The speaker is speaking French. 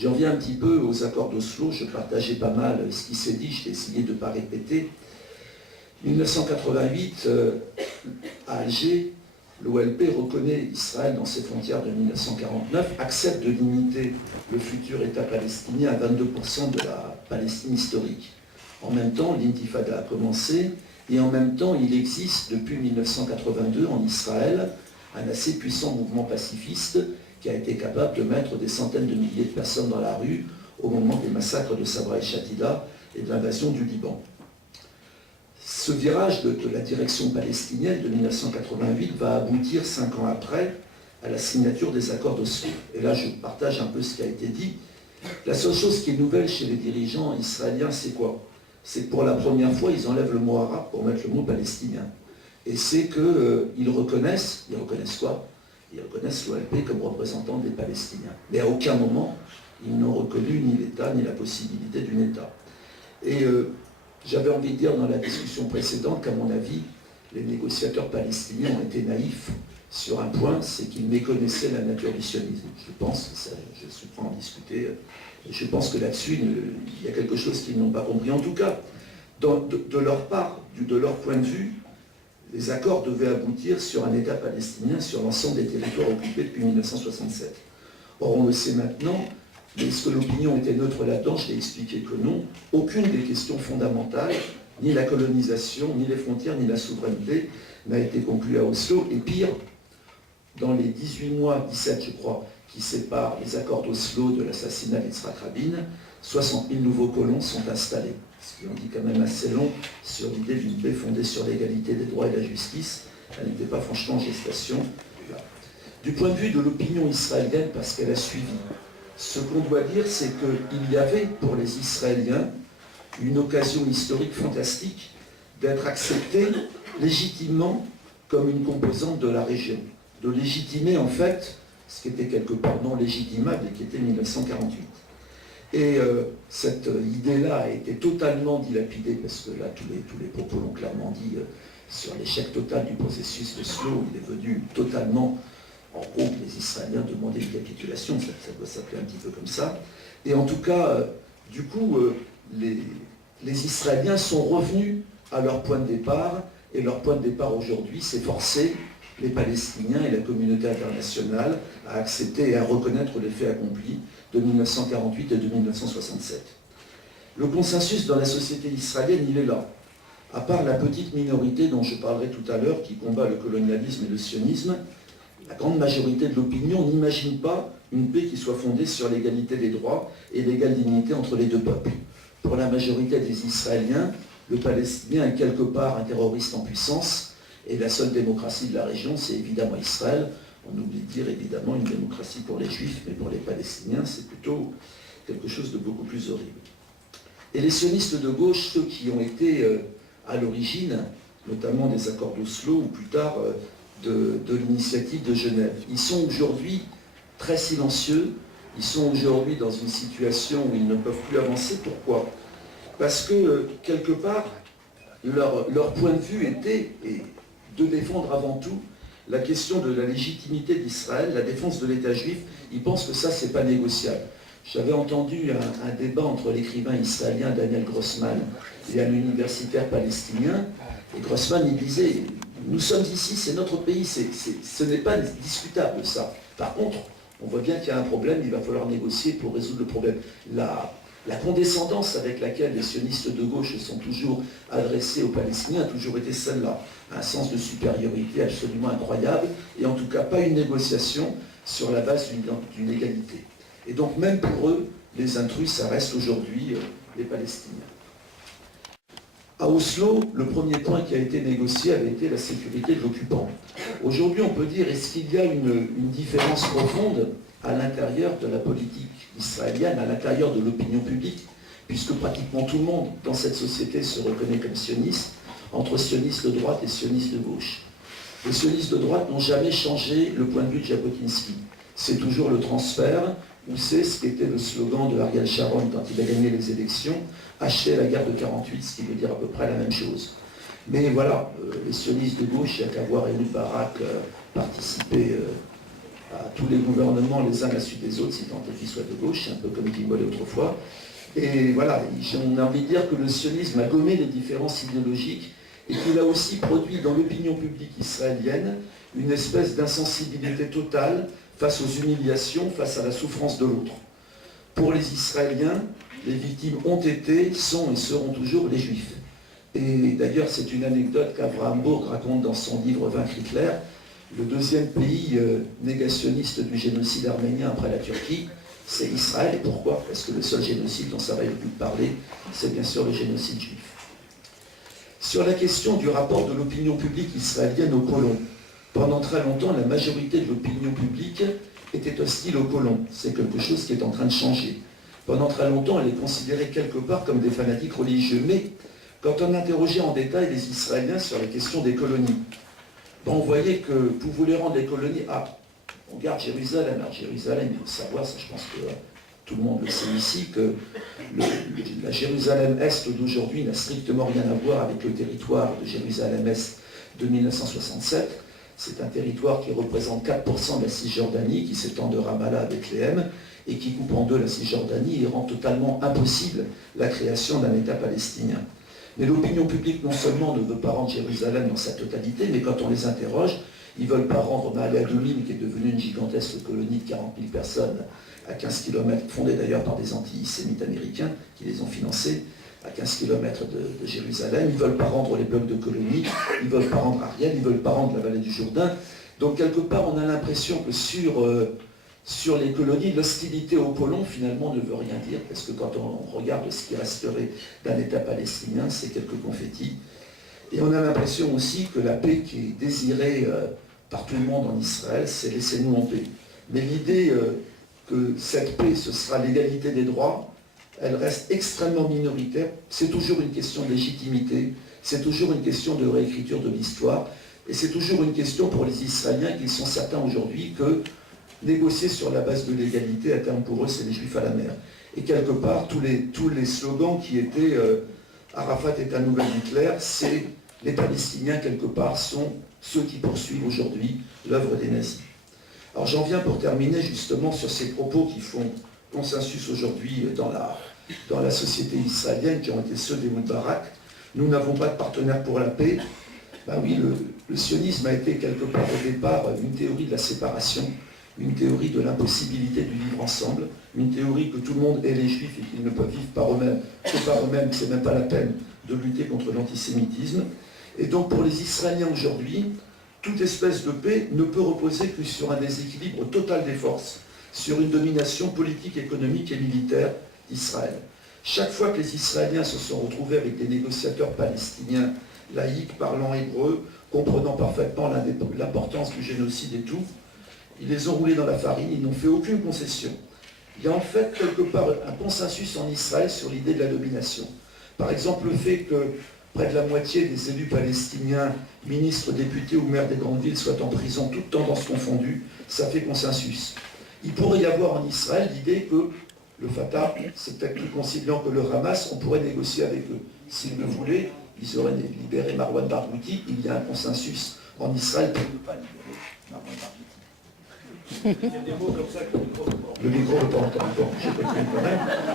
J'en viens un petit peu aux accords d'Oslo, je partageais pas mal ce qui s'est dit, j'ai essayé de ne pas répéter. 1988, à Alger, l'OLP reconnaît Israël dans ses frontières de 1949, accepte de limiter le futur État palestinien à 22% de la Palestine historique. En même temps, l'intifada a commencé, et en même temps, il existe depuis 1982 en Israël un assez puissant mouvement pacifiste qui a été capable de mettre des centaines de milliers de personnes dans la rue au moment des massacres de Sabra et Shatila et de l'invasion du Liban. Ce virage de la direction palestinienne de 1988 va aboutir 5 ans après à la signature des accords d'Oslo. Et là, je partage un peu ce qui a été dit. La seule chose qui est nouvelle chez les dirigeants israéliens, c'est quoi? C'est que pour la première fois, ils enlèvent le mot arabe pour mettre le mot palestinien. Et c'est qu'ils reconnaissent quoi? Ils reconnaissent l'OLP comme représentant des Palestiniens. Mais à aucun moment, ils n'ont reconnu ni l'État, ni la possibilité d'un État. Et j'avais envie de dire dans la discussion précédente qu'à mon avis, les négociateurs palestiniens ont été naïfs sur un point, c'est qu'ils méconnaissaient la nature du sionisme. Je pense, ça, je suis prêt à en discuter, je pense que là-dessus, il y a quelque chose qu'ils n'ont pas compris. En tout cas, de leur part, de leur point de vue, les accords devaient aboutir sur un État palestinien sur l'ensemble des territoires occupés depuis 1967. Or, on le sait maintenant, mais est-ce que l'opinion était neutre là-dedans? Je l'ai expliqué que non. Aucune des questions fondamentales, ni la colonisation, ni les frontières, ni la souveraineté, n'a été conclue à Oslo. Et pire, dans les 18 mois, 17 je crois, qui séparent les accords d'Oslo de l'assassinat d'Yitzhak Rabin, 60 000 nouveaux colons sont installés. Ce qui en dit quand même assez long sur l'idée d'une paix fondée sur l'égalité des droits et la justice. Elle n'était pas franchement en gestation. Là. Du point de vue de l'opinion israélienne, parce qu'elle a suivi, ce qu'on doit dire, c'est qu'il y avait pour les Israéliens une occasion historique fantastique d'être acceptés légitimement comme une composante de la région. De légitimer en fait ce qui était quelque part non légitimable et qui était 1948. Et cette idée-là a été totalement dilapidée, parce que là, tous les propos l'ont clairement dit, sur l'échec total du processus de Oslo, il est venu totalement, en gros, les Israéliens demandaient une capitulation, ça doit s'appeler un petit peu comme ça. Et en tout cas, du coup, les Israéliens sont revenus à leur point de départ, et leur point de départ aujourd'hui, c'est forcer les Palestiniens et la communauté internationale à accepter et à reconnaître les faits accomplis de 1948 et de 1967. Le consensus dans la société israélienne, il est là. À part la petite minorité dont je parlerai tout à l'heure, qui combat le colonialisme et le sionisme, la grande majorité de l'opinion n'imagine pas une paix qui soit fondée sur l'égalité des droits et l'égale dignité entre les deux peuples. Pour la majorité des Israéliens, le Palestinien est quelque part un terroriste en puissance, et la seule démocratie de la région, c'est évidemment Israël. On oublie de dire évidemment une démocratie pour les Juifs, mais pour les Palestiniens, c'est plutôt quelque chose de beaucoup plus horrible. Et les sionistes de gauche, ceux qui ont été à l'origine, notamment des accords d'Oslo, ou plus tard de l'initiative de Genève, ils sont aujourd'hui très silencieux, ils sont aujourd'hui dans une situation où ils ne peuvent plus avancer. Pourquoi? Parce que, quelque part, leur point de vue était de défendre avant tout la question de la légitimité d'Israël, la défense de l'État juif. Ils pensent que ça, c'est pas négociable. J'avais entendu un débat entre l'écrivain israélien Daniel Grossman et un universitaire palestinien, et Grossman, il disait, nous sommes ici, c'est notre pays, ce n'est pas discutable, ça. Par contre, on voit bien qu'il y a un problème, il va falloir négocier pour résoudre le problème. La condescendance avec laquelle les sionistes de gauche se sont toujours adressés aux Palestiniens a toujours été celle-là. Un sens de supériorité absolument incroyable, et en tout cas pas une négociation sur la base d'une égalité. Et donc même pour eux, les intrus, ça reste aujourd'hui les Palestiniens. À Oslo, le premier point qui a été négocié avait été la sécurité de l'occupant. Aujourd'hui, on peut dire, est-ce qu'il y a une différence profonde à l'intérieur de la politique israélienne, à l'intérieur de l'opinion publique, puisque pratiquement tout le monde dans cette société se reconnaît comme sioniste, entre sionistes de droite et sionistes de gauche. Les sionistes de droite n'ont jamais changé le point de vue de Jabotinsky. C'est toujours le transfert, ou c'est ce qui était le slogan de Ariel Sharon quand il a gagné les élections, acheter la guerre de 48, ce qui veut dire à peu près la même chose. Mais voilà, les sionistes de gauche, il n'y a qu'à voir Ehud Barak participer à tous les gouvernements les uns à la suite des autres, si tant est qu'ils soient de gauche, un peu comme Guy Mollet autrefois. Et voilà, on a envie de dire que le sionisme a gommé les différences idéologiques et qu'il a aussi produit dans l'opinion publique israélienne une espèce d'insensibilité totale face aux humiliations, face à la souffrance de l'autre. Pour les Israéliens, les victimes ont été, sont et seront toujours les Juifs. Et d'ailleurs, c'est une anecdote qu'Avraham Burg raconte dans son livre « Vaincre Hitler ». Le deuxième pays négationniste du génocide arménien après la Turquie, c'est Israël. Et pourquoi? Parce que le seul génocide dont ça va être plus parler, c'est bien sûr le génocide juif. Sur la question du rapport de l'opinion publique israélienne aux colons, pendant très longtemps, la majorité de l'opinion publique était hostile aux colons. C'est quelque chose qui est en train de changer. Pendant très longtemps, elle est considérée quelque part comme des fanatiques religieux. Mais quand on interrogeait en détail les Israéliens sur la question des colonies, on voyait que vous voulez rendre les colonies... Ah, on garde Jérusalem. Alors Jérusalem, il faut savoir, ça je pense que tout le monde le sait ici, que la Jérusalem-Est d'aujourd'hui n'a strictement rien à voir avec le territoire de Jérusalem-Est de 1967. C'est un territoire qui représente 4% de la Cisjordanie, qui s'étend de Ramallah à Bethléem, et qui coupe en deux la Cisjordanie et rend totalement impossible la création d'un État palestinien. Mais l'opinion publique non seulement ne veut pas rendre Jérusalem dans sa totalité, mais quand on les interroge, ils ne veulent pas rendre Ma'ale Adumim, qui est devenue une gigantesque colonie de 40 000 personnes à 15 km, fondée d'ailleurs par des antisémites américains qui les ont financés, à 15 km de Jérusalem. Ils ne veulent pas rendre les blocs de colonies, ils ne veulent pas rendre Ariel, ils ne veulent pas rendre la vallée du Jourdain. Donc quelque part, on a l'impression que sur les colonies, l'hostilité aux colons finalement ne veut rien dire, parce que quand on regarde ce qui resterait d'un État palestinien, c'est quelques confettis. Et on a l'impression aussi que la paix qui est désirée par tout le monde en Israël, c'est laissez-nous en paix. Mais l'idée que cette paix, ce sera l'égalité des droits, elle reste extrêmement minoritaire. C'est toujours une question de légitimité, c'est toujours une question de réécriture de l'histoire, et c'est toujours une question pour les Israéliens qu'ils sont certains aujourd'hui que négocier sur la base de l'égalité, à terme pour eux, c'est les Juifs à la mer. Et quelque part, tous les slogans qui étaient Arafat est un nouvel Hitler, c'est les Palestiniens, quelque part, sont ceux qui poursuivent aujourd'hui l'œuvre des nazis. Alors j'en viens pour terminer justement sur ces propos qui font consensus aujourd'hui dans la société israélienne, qui ont été ceux des Moubarak. Nous n'avons pas de partenaire pour la paix. Ben oui, le sionisme a été quelque part au départ une théorie de la séparation, une théorie de l'impossibilité du vivre ensemble, une théorie que tout le monde est les Juifs et qu'ils ne peuvent vivre par eux-mêmes, que par eux-mêmes, c'est même pas la peine de lutter contre l'antisémitisme. Et donc pour les Israéliens aujourd'hui, toute espèce de paix ne peut reposer que sur un déséquilibre total des forces, sur une domination politique, économique et militaire d'Israël. Chaque fois que les Israéliens se sont retrouvés avec des négociateurs palestiniens laïcs, parlant hébreu, comprenant parfaitement l'importance du génocide et tout, ils les ont roulés dans la farine, ils n'ont fait aucune concession. Il y a en fait quelque part un consensus en Israël sur l'idée de la domination. Par exemple, le fait que près de la moitié des élus palestiniens, ministres, députés ou maires des grandes villes soient en prison, toutes tendances confondues, ça fait consensus. Il pourrait y avoir en Israël l'idée que le Fatah, c'est peut-être plus conciliant que le Hamas, on pourrait négocier avec eux. S'ils le voulaient, ils auraient libéré Marwan Barghouti. Il y a un consensus en Israël pour ne pas libérer Marwan Barghouti. Il y a des mots comme ça que le micro ne peut pas entendre. Bon, j'ai compris quand même.